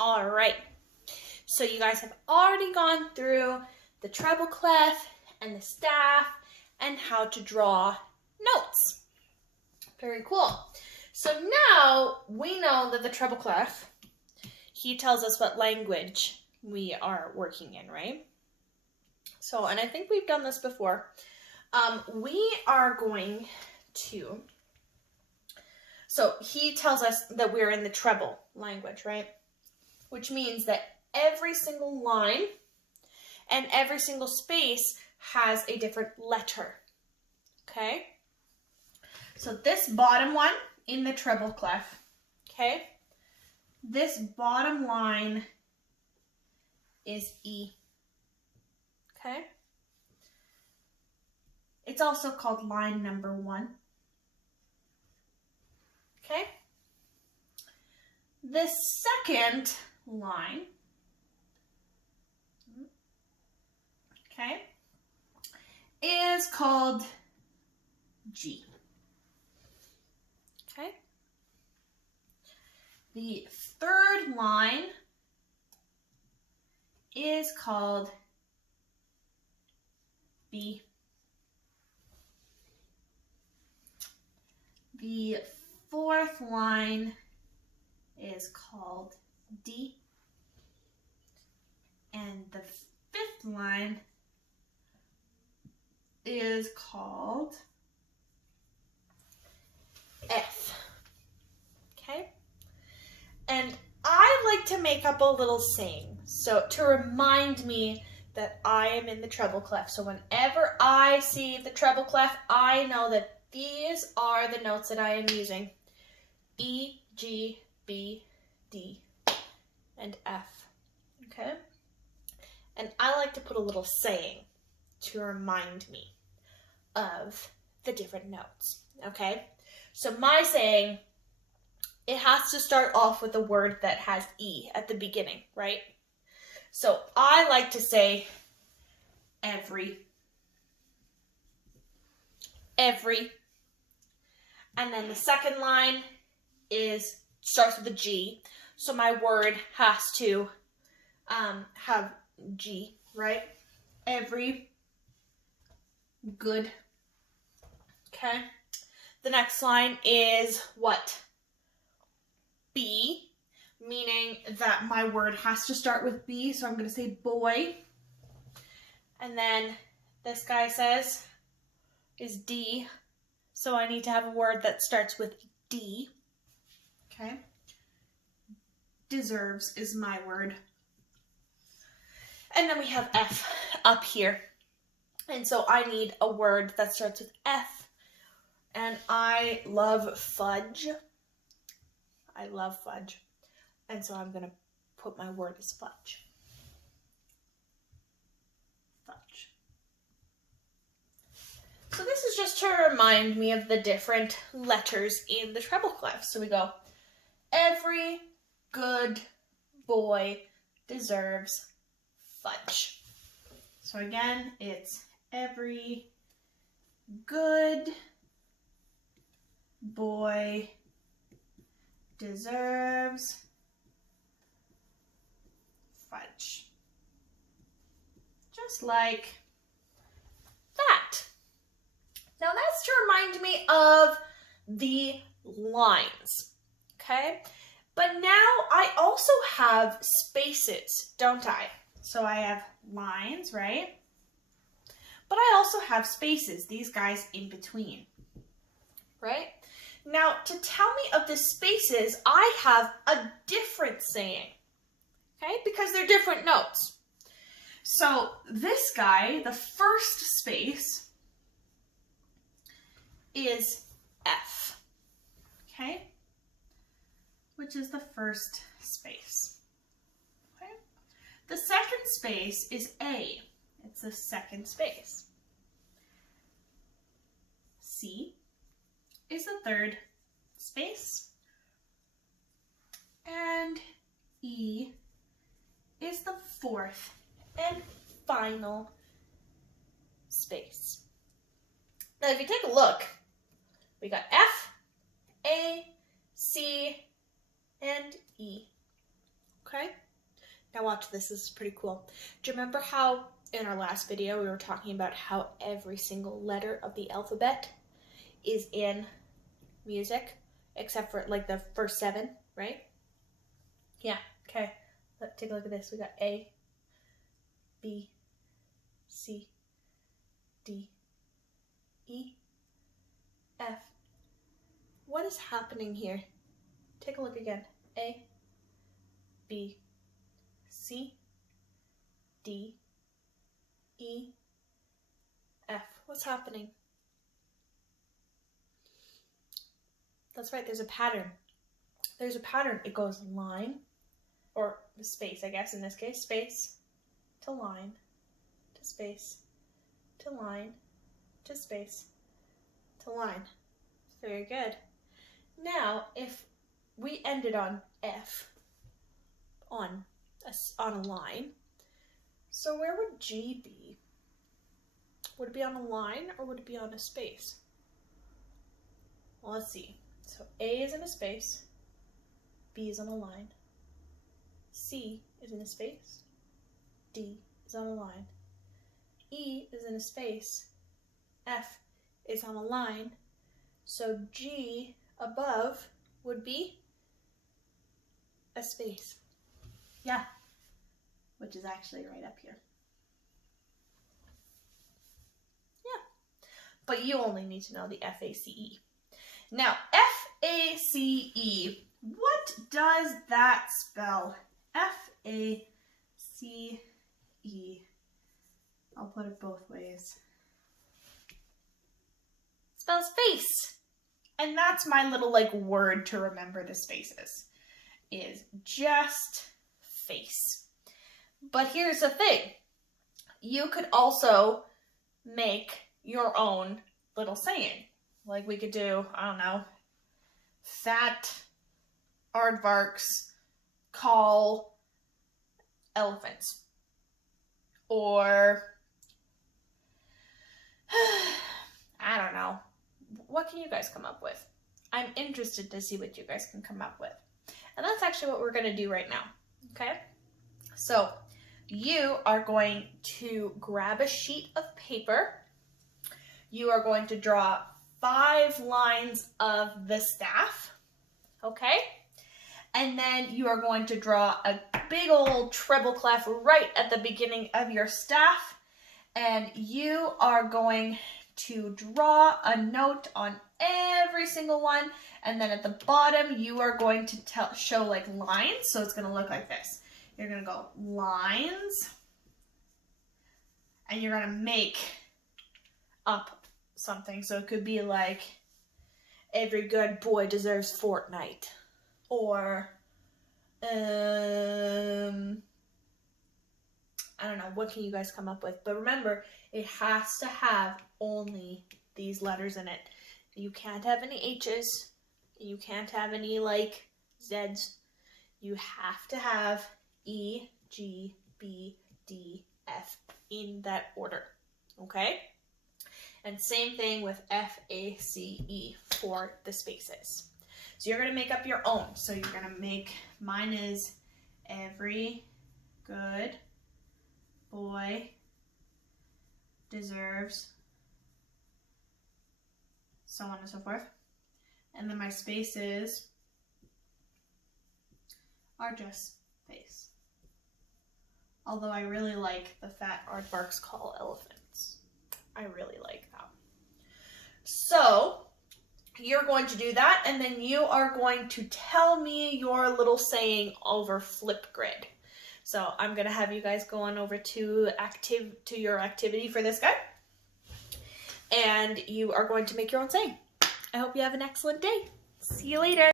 All right. So you guys have already gone through the treble clef and the staff and how to draw notes. Very cool. So now we know that the treble clef, he tells us what language we are working in, right? So, and I think we've done this before. We are going to, so he tells us that we're in the treble language, right? Which means that every single line and every single space has a different letter, okay? So this bottom one in the treble clef, okay? This bottom line is E, okay? It's also called line number 1, okay? The second line, okay, is called G. Okay. The third line is called B. The fourth line is called D. And the fifth line is called F. Okay? And I like to make up a little saying, so to remind me that I am in the treble clef. So whenever I see the treble clef, I know that these are the notes that I am using. E, G, B, D, and F. Okay? And I like to put a little saying to remind me of the different notes. Okay? So my saying, it has to start off with a word that has E at the beginning, right? So I like to say every. And then the second line starts with a G. So my word has to have G, right? Every. Good. Okay. The next line is what? B, meaning that my word has to start with B, so I'm going to say boy. And then this guy says is D, so I need to have a word that starts with D. Okay. Deserves is my word. And then we have F up here. And so I need a word that starts with F. And I love fudge. I love fudge. And so I'm going to put my word as fudge. Fudge. So this is just to remind me of the different letters in the treble clef. So we go, every good boy deserves fudge. So again, it's every good boy deserves fudge. Just like that. Now that's to remind me of the lines, okay? But now I also have spaces, don't I? So I have lines, right? But I also have spaces, these guys in between, right? Now, to tell me of the spaces, I have a different saying, okay? Because they're different notes. So this guy, the first space, is F, okay? Which is the first space, okay? The second space is A. It's the second space. C is the third space. And E is the fourth and final space. Now, if you take a look, we got F, A, C, and E. Okay? Now watch this. This is pretty cool. Do you remember how in our last video we were talking about how every single letter of the alphabet is in music except for like the first 7, right? Yeah. Okay. Let's take a look at this. We got A, B, C, D, E, F. What is happening here? Take a look again. A, B, C, D, E, F. What's happening? That's right, there's a pattern. There's a pattern. It goes line, or space, I guess in this case, space to line, to space, to line, to space, to line. Very good. Now, if we ended on F, on a line, so where would G be? Would it be on a line or would it be on a space? Well, let's see. So A is in a space, B is on a line, C is in a space, D is on a line, E is in a space, F is on a line, so G above would be a space. Yeah, which is actually right up here. Yeah, but you only need to know the F-A-C-E. Now, F-A-C-E, what does that spell? F-A-C-E. I'll put it both ways. Spells face. And that's my little like word to remember the spaces, is just face. But here's the thing. You could also make your own little saying. Like we could do, I don't know, fat aardvarks call elephants. Or, I don't know. What can you guys come up with? I'm interested to see what you guys can come up with. And that's actually what we're going to do right now. Okay? So, you are going to grab a sheet of paper. You are going to draw 5 lines of the staff. Okay? And then you are going to draw a big old treble clef right at the beginning of your staff. And you are going to draw a note on every single one, and then at the bottom you are going to show like lines, so it's going to look like this. You're going to go lines, and you're going to make up something. So it could be like, every good boy deserves Fortnite, or I don't know, what can you guys come up with? But remember, it has to have only these letters in it. You can't have any H's. You can't have any, like, Z's. You have to have E, G, B, D, F in that order. Okay? And same thing with F, A, C, E for the spaces. So you're going to make up your own. So you're going to make, mine is every good boy deserves, so on and so forth. And then my spaces are just face. Although I really like the fat aardvarks call elephants. I really like that. So you're going to do that, and then you are going to tell me your little saying over Flipgrid. So I'm going to have you guys go on over to your activity for this guy. And you are going to make your own saying. I hope you have an excellent day. See you later.